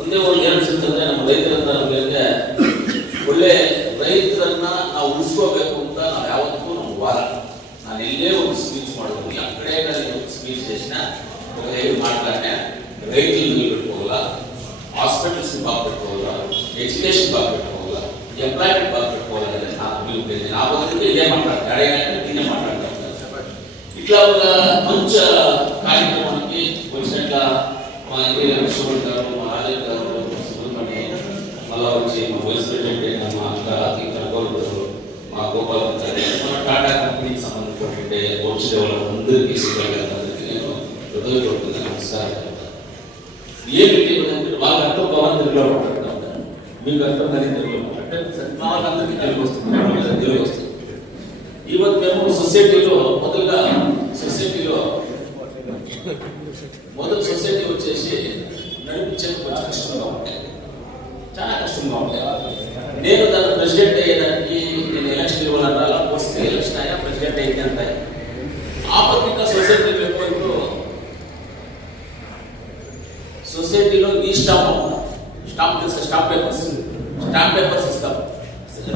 ಒಂದೇ ಒಂದು ಏನಿಸುತ್ತಂದ್ರೆ ನಮ್ಮ ರೈತರನ್ನ ನಮಗೆ ಒಳ್ಳೆ ರೈತರನ್ನ ನಾವು ಉಳಿಸ್ಕೋಬೇಕು ಅಂತ ನಾವು ಯಾವತ್ತೂ ನಮ್ಮ ವಾರ. ನಾನು ಎಲ್ಲೇ ಒಂದು ಸ್ಪೀಚ್ ಮಾಡೋದು ಆ ಕಡೆ ಸ್ಪೀಚ್ చేసిన మాట్లాడినా రైతులు నిలబెట్టుకోవాల, హాస్పిటల్స్ బాగా పెట్టుకోవాలా, ఎడ్యుకేషన్ బాగా పెట్టుకోవాలా, ఎంప్లాయ్మెంట్ బాగా పెట్టుకోవాలని నా అభిప్రాయం. నా బదులుగా ఇదే మాట్లాడతాను, అడగానే దీన్నే మాట్లాడతాను. ఇట్లా ఒక మంచి కార్యక్రమానికి వచ్చినట్ల మా విశ్వనాథ్ గారు, మా రాజేష్ గారు, సుబ్రహ్మణ్య, మళ్ళా వచ్చి మా వైస్ ప్రెసిడెంట్ మా అక్క కనగోలు, మా గోపాల్ గారు, మన టాటా కంపెనీకి సంబంధించినటువంటి వచ్చిన వాళ్ళందరికీ నేను హృదయపూర్వకంగా నమస్కారం. ఏమిటి వాళ్ళ అర్థం భవన్ తెలుగులో మాట్లాడుతూ ఉంటారు, మీకు అర్థం కానీ తెలుగులో మాట్లాడితే వాళ్ళందరికీ తెలుగు వస్తుంది. ఈవత్ మేము సొసైటీలో మొదటి సొసైటీ వచ్చేసి నడిపించేందుకు కొంచెం కష్టంగా ఉంటాయి, చాలా కష్టంగా ఉంటాయి. నేను దాని ప్రెసిడెంట్ అయ్యేదానికి నేను ఎలక్షన్ ఇవ్వాలని రాలా, వస్తే ఎలక్షన్ అయ్యా ప్రెసిడెంట్ అయితే అంటాయి. ఆ పత్రిక సొసైటీలో ఎక్కువ సొసైటీలో ఈ స్టాంప్ పేపర్స్ ఇస్తాం,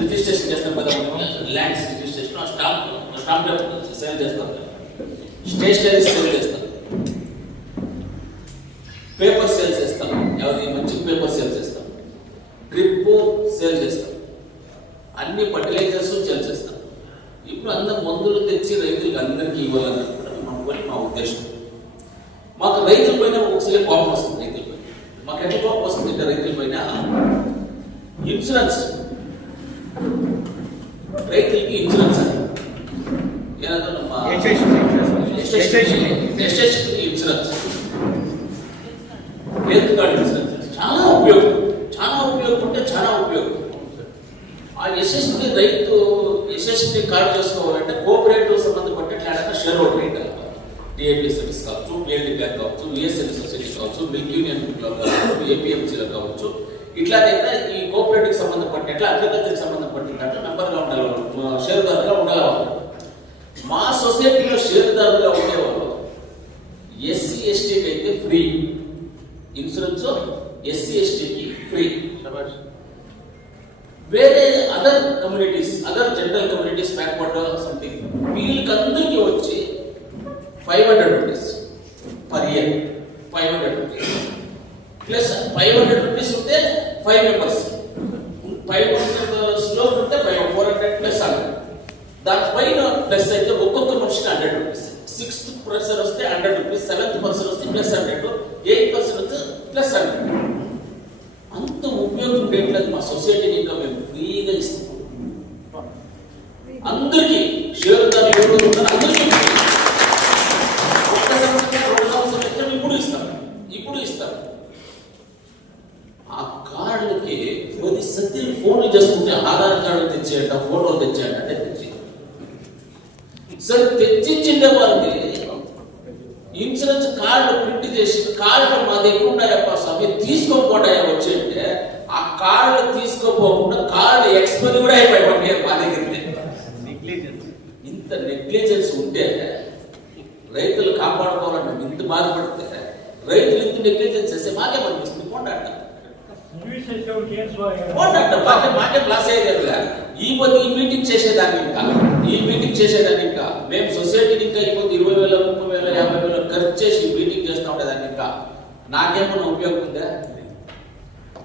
రిజిస్ట్రేషన్ చేస్తాం కదా, lands registration, stamp paper sale చేస్తాం, స్టేషనరీ సేల్ చేస్తాం, పేపర్ సేల్ చేస్తాం, ఎవరి మంచి పేపర్ సేల్ చేస్తాం, డ్రిప్ సేల్ చేస్తాం, అన్ని ఫర్టిలైజర్స్ సేల్ చేస్తాం. ఇప్పుడు అందరు మందులు తెచ్చి రైతులకు అందరికీ ఇవ్వాలని మా ఉద్దేశం. మాకు రైతుల పైన ఒకసారి కోపం వస్తుంది, రైతుల పైన మాకు ఎట్లా కోపం వస్తుంది అంటే రైతుల పైన ఇన్సూరెన్స్, రైతులకి ఇన్సూరెన్స్ అని ఇన్సూరెన్స్, హెల్త్ కార్డ్ ఇన్సూరెన్స్ చాలా ఉపయోగం అంటే చాలా ఉపయోగం. ఆ యశస్వి రైతు యశస్వి కార్డు చేసుకోవాలంటే కోఆపరేటివ్ సంబంధపట్టిన share holder rate DIP service కావచ్చు, పిఎల్డి బ్యాంక్ కావచ్చు, విఎస్ఎల్ సొసైటీ కావచ్చు, మిల్క్ యూనియన్ కావచ్చు, ఏపీఎంసీలో కావచ్చు, ఇట్లాగైనా ఈ కోఆపరేటివ్ సంబంధపట్టినట్లు అగ్రికల్చర్ సంబంధపట్టినట్లు మెంబర్గా ఉండాలి, షేర్దారుగా ఉండాలి. మా సొసైటీలో షేర్దారుగా ఉండేవాళ్ళు ఎస్సీ ఎస్టీకి అయితే ఫ్రీ ఇన్సూరెన్స్, ఎస్సీ ఎస్టీకి ఫ్రీ. వేరే other general communities backward something వీళ్ళకందరికీ వచ్చి 500 rupees per year, 500 rupees plus 500 rupees ఉంటే 5 మెంబర్స్, 500 లో ఉంటే 400 ప్లస్ 100, దానిపైన ప్లస్ అయితే ఒక్కొక్క మనిషికి 100 రూపీస్, 6th పర్సన్ వస్తే 100 రూపీస్, 7th పర్సన్ వస్తే ప్లస్ 100, 8th పర్సన్ వస్తే ప్లస్ 100. అంత ఉపయోగం ఉండేట్లేదు మా సొసైటీని ఇంకా మేము ఫ్రీగా ఇస్తాం అందరికీ. షేర్దారులు ఎవరు ఉంటారో అందరికీ ఇప్పుడు ఇస్తాం. ఆ కార్డులకి 10 సత్యలు ఫోన్లు చేసుకుంటే ఆధార్ కార్డు తెచ్చేయంట, ఫోటోలు తెచ్చేయంట అంటే తెచ్చి సరే తెచ్చిచ్చిండే వారికి ఇన్సూరెన్స్ కార్డు ప్రింట్ చేసి కార్డు మా దగ్గర ఉన్నాయప్ప స్వామి తీసుకోకపోయాయా వచ్చి అంటే ఆ కార్డు తీసుకోపోకుండా కార్డు ఎక్స్పైరీ కూడా అయిపోయి మా దగ్గర. ఇంత నెగ్లిజెన్స్ ఉంటే రైతులు కాపాడుకోవాలని ఇంత బాధపడితే రైతులు ఇంత నెగ్లిజెన్స్ చేస్తే మాకే పనిపిస్తుంది పోండాట మాకే ప్లాస్ అయ్యేది. ఈ మీటింగ్ చేసేదాన్ని ఇంకా మేము సొసైటీని ఇంకా ఈ 20,000, 30,000, 50,000 ఖర్చు చేసి మీటింగ్ చేస్తూ ఉండేదాన్ని ఇంకా నాకేమన్నా ఉపయోగం ఉందా?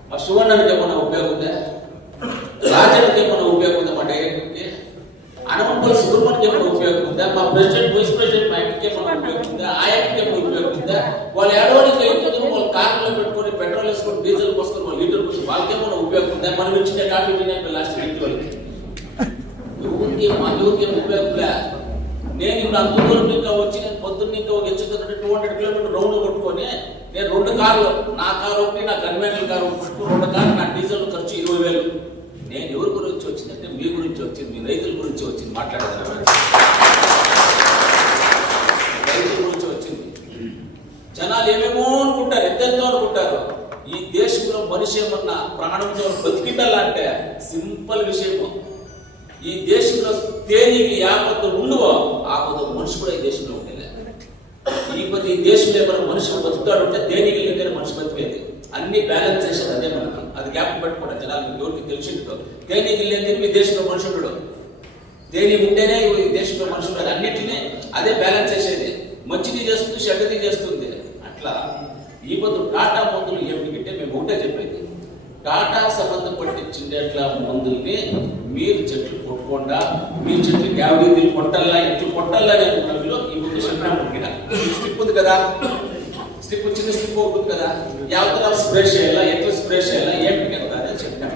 మా శివన్నకి ఏమన్నా ఉపయోగం ఉందా? రాజన్కి ఏమన్నా ఉపయోగం ఉందా? మా డైరెక్టర్కి అనవంపల్లి సుబ్రహ్మణ్యకి ఏమన్నా ఉపయోగం ఉందా? మా ప్రెసిడెంట్ వైస్ ప్రెసిడెంట్ మా ఇంటికి ఏమన్నా ఉపయోగం ఉందా? ఆయనకి ఏమన్నా ఉపయోగం ఉందా? వాళ్ళు ఏడవడానికి అవుతుంది, వాళ్ళు కార్లో పెట్టుకొని పెట్రోల్ వేసుకొని డీజిల్ పోసుకొని వాళ్ళు లీటర్ పోసి వాళ్ళకేమన్నా ఉపయోగం ఉందా? మనం ఇచ్చిన కాఫీ తినే లాస్ట్ ఇంటి వాళ్ళకి ఎవరికేం ఉపయోగంలే. నేను ఇప్పుడు అంత దూరం ఇంకా వచ్చి నేను పొద్దున్న ఇంకా ఎచ్చుకుంటే 200 కిలోమీటర్ రౌండ్ కొట్టుకొని నేను 2 కార్లు, నా కారు ఒకటి, నా కన్వెన్షనల్ కారు ఒకటి, 2 కార్లు, నా డీజిల్ ఖర్చు 20,000. నేను ఎవరి గురించి వచ్చిందంటే మీ గురించి వచ్చింది, మీ రైతుల గురించి వచ్చింది మాట్లాడేదాన్ని, రైతుల గురించి వచ్చింది. జనాలు ఏమేమో అనుకుంటారు, ఎంతెంతో అనుకుంటారు. ఈ దేశంలో మనిషి ఏమన్నా ప్రాణంతో బతికిండాలంటే సింపుల్ విషయము. ఈ దేశంలో తేనీకి యాపత్తు ఉండవో ఆపద మనిషి కూడా ఈ దేశంలో ఉండేది. ఈ దేశంలో ఏమైనా మనిషి బతుకుతాడు ఉంటే తేనీకి దగ్గర మనిషి బతికేది. అన్ని బ్యాలెన్స్ చేసేది అదే మనకు. అది గ్యాప్ పెట్టుకోవడం జనాలు ఎవరికి తెలిసిందో. తేనీకి లేని మీ దేశంలో మనుషుడు, తేనీ ఉంటేనే ఈ దేశంలో మనుషుడు, అన్నిటినీ అదే బ్యాలెన్స్ చేసేది. మంచిది చేస్తుంది, చెడ్డది చేస్తుంది. అట్లా ఈ పొద్దు టాటా మందులు ఏమిటంటే మేము ఒకటే చెప్పేది, టాటా సంబంధపట్టించేట్ల మందుల్ని మీరు చెట్లు కొట్టకుండా, మీ చెట్లు యావడీ కొట్టల్లా ఎట్లు కొట్టల్లా అనుకున్నలో ఈ ముందు స్లిప్ ఉంది కదా, స్లిప్ చిన్న స్లిప్ ఉంటుంది కదా, యావతల స్ప్రే చేయాలా, ఎట్లా స్ప్రే చేయాలా, ఏమిటి కదా అని చెప్పినాం.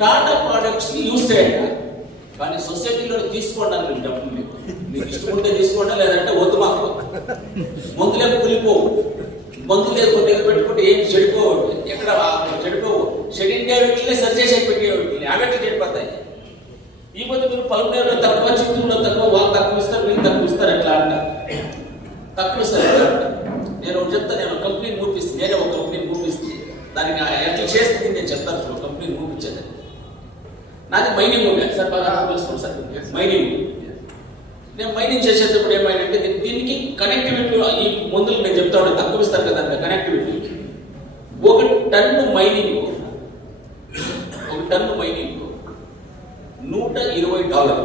టాటా ప్రోడక్ట్స్ యూజ్ చేయాలి, కానీ సొసైటీలో తీసుకోవడానికి డబ్బులు మీకు ఇష్టం ఉంటే తీసుకోండి, లేదంటే వద్దు. మాకు మందులేమో కులిపోవు, మందులు లేదు పెట్టుకుంటే ఏమి చెడిపోవద్దు, ఎక్కడ చెడిపోవు. షెడిండే వీటిని సరి చేసే పెట్టేవాటిని అవి చెడిపోతాయి. ఈ పొద్దు మీరు పలువురు తక్కువ, చిత్తూరులో తక్కువ, వాళ్ళు తక్కువ ఇస్తారు, మీరు తక్కువ ఇస్తారు, ఎట్లా అంట తక్కువ ఇస్తారు ఎట్లా అంట. నేను ఒకటి చెప్తా, నేను కంపెనీని మూపిస్తే, నేనే ఒక కంపెనీని మూపిస్తే దానికి ఎట్లా చేస్తుంది నేను చెప్తాను. కంపెనీని మూపించేది నాది మైనింగ్ ఉండే సార్, బాగా తెలుసుకోండి సార్. మైనింగ్ నేను మైనింగ్ చేసేటప్పుడు ఏమైందంటే దీనికి కనెక్టివిటీ, ఈ మందులు నేను చెప్తా ఉంటే తక్కువ ఇస్తారు కదా కనెక్టివిటీ. ఒక టన్ను మైనింగ్ $120.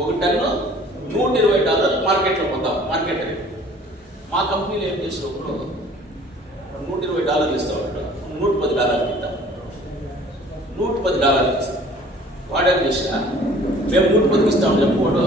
ఒక టన్ను $120 మార్కెట్లో పోతాం, మార్కెట్ రేట్. మా కంపెనీలో ఏం చేసినప్పుడు $120 ఇస్తా ఉంటాడు, $110 ఇద్దాం, $110 ఇస్తాం. వాడేం చేసినా మేము $110 ఇస్తామని చెప్పుకోవడం